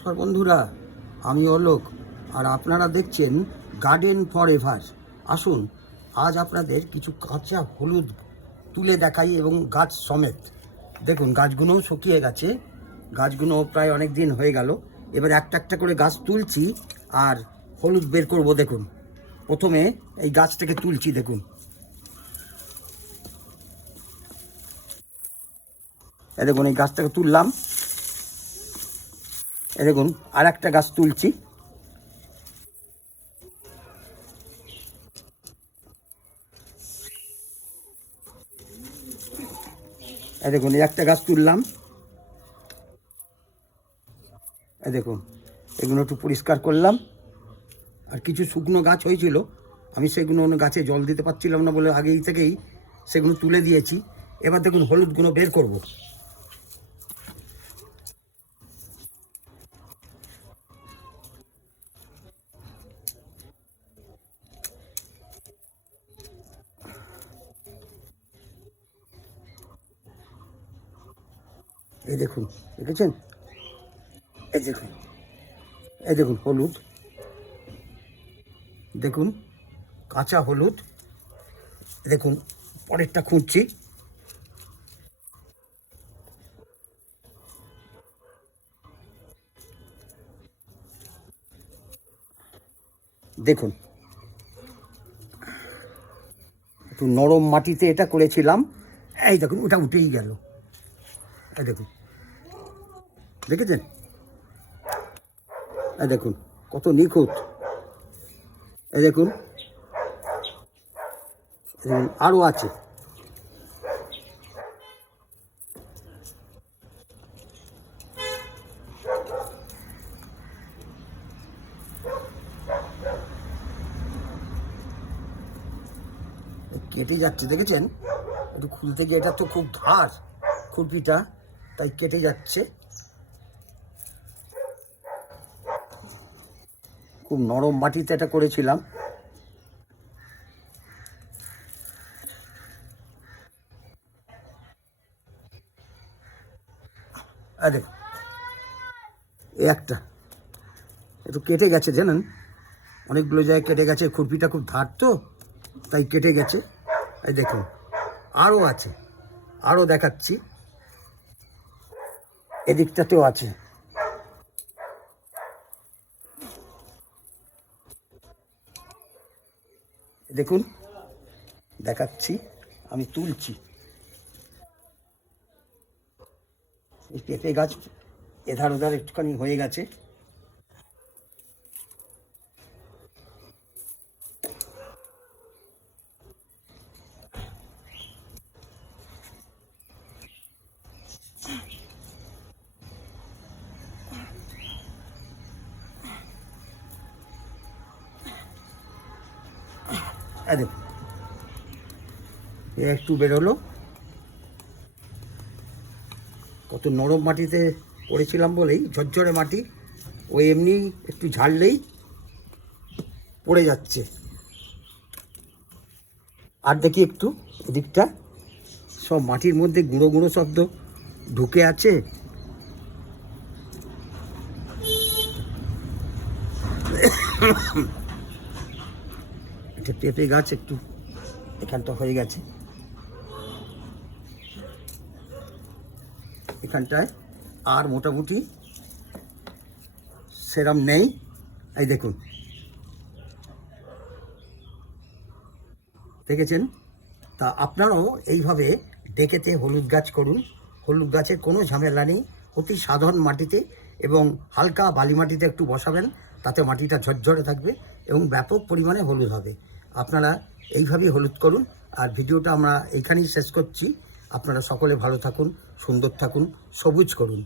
নমস্কার বন্ধুরা, আমি অলোক, আর আপনারা দেখছেন গার্ডেন ফর এভার আসুন, আজ আপনাদের কিছু কাঁচা হলুদ তুলে দেখাই এবং গাছ সমেত। দেখুন গাছগুলো শুকিয়ে গেছে। গাছগুলো প্রায় অনেক দিন হয়ে গেল। এবার একটা একটা করে গাছ তুলছি আর হলুদ বের করব, দেখুন। প্রথমে এই গাছটাকে তুলছি, দেখুন। দেখুন, এই গাছটাকে তুললাম। দেখুন আর একটা গাছ তুলছি। দেখুন একটা গাছ তুললাম। দেখুন, এগুলো একটু পরিষ্কার করলাম। আর কিছু শুকনো গাছ হয়েছিল, আমি সেগুলো অন্য গাছে জল দিতে পারছিলাম না বলে আগেই থেকেই সেগুলো তুলে দিয়েছি। এবার দেখুন, হলুদগুলো বের করব। এই দেখুন, দেখেছেন? এই দেখুন এই দেখুন, হলুদ। দেখুন, কাঁচা হলুদ। দেখুন, পরেরটা খুঁজছি। দেখুন, একটু নরম মাটিতে এটা করেছিলাম। এই দেখুন, ওটা উঠেই গেল। দেখুন। দেখেছেন? এই দেখুন, কত নিখুঁত। এই দেখুন। দেখুন আরও আছে। কেটে যাচ্ছে, দেখেছেন? একটু খুলতে গিয়ে এটা তো খুব ধার খুরপিটা তাই কেটে যাচ্ছে। খুব নরম মাটিতে এটা করেছিলাম। এই একটা একটু কেটে গেছে, জানেন? অনেকগুলো জায়গায় কেটে গেছে, খুরপিটা খুব ধার তো, তাই কেটে গেছে। এই দেখুন আরও আছে আরও দেখাচ্ছি। এদিকটাতেও আছে। দেখুন দেখাচ্ছি আমি তুলছি। এই পেঁপে গাছ এধার ওধার একটুখানি হয়ে গেছে। একটু বেরোলো। কত নরম মাটিতে পড়েছিলাম বলেই, ঝরঝরে মাটি। ওই এমনি একটু ঝাড়লেই পড়ে যাচ্ছে। আর দেখি একটু এদিকটা। সব মাটির মধ্যে গুঁড়ো গুঁড়ো শব্দ ঢুকে আছে। একটা পেঁপে গাছ একটু এখানটা হয়ে গেছে। এখানটায় আর মোটামুটি সেরম নেই। এই দেখুন। দেখেছেন? তা আপনারাও এইভাবে ডেকেতে হলুদ গাছ করুন। হলুদ গাছের কোনো ঝামেলা নেই। অতি সাধারণ মাটিতে এবং হালকা বালি মাটিতে একটু বসাবেন, তাতে মাটিটা ঝরঝরে থাকবে এবং ব্যাপক পরিমাণে হলুদ হবে। আপনারা এইভাবেই হলুদ করুন। আর ভিডিওটা আমরা এইখানেই শেষ করছি। আপনারা সকলে ভালো থাকুন, সুন্দর থাকুন, সবুজ করুন।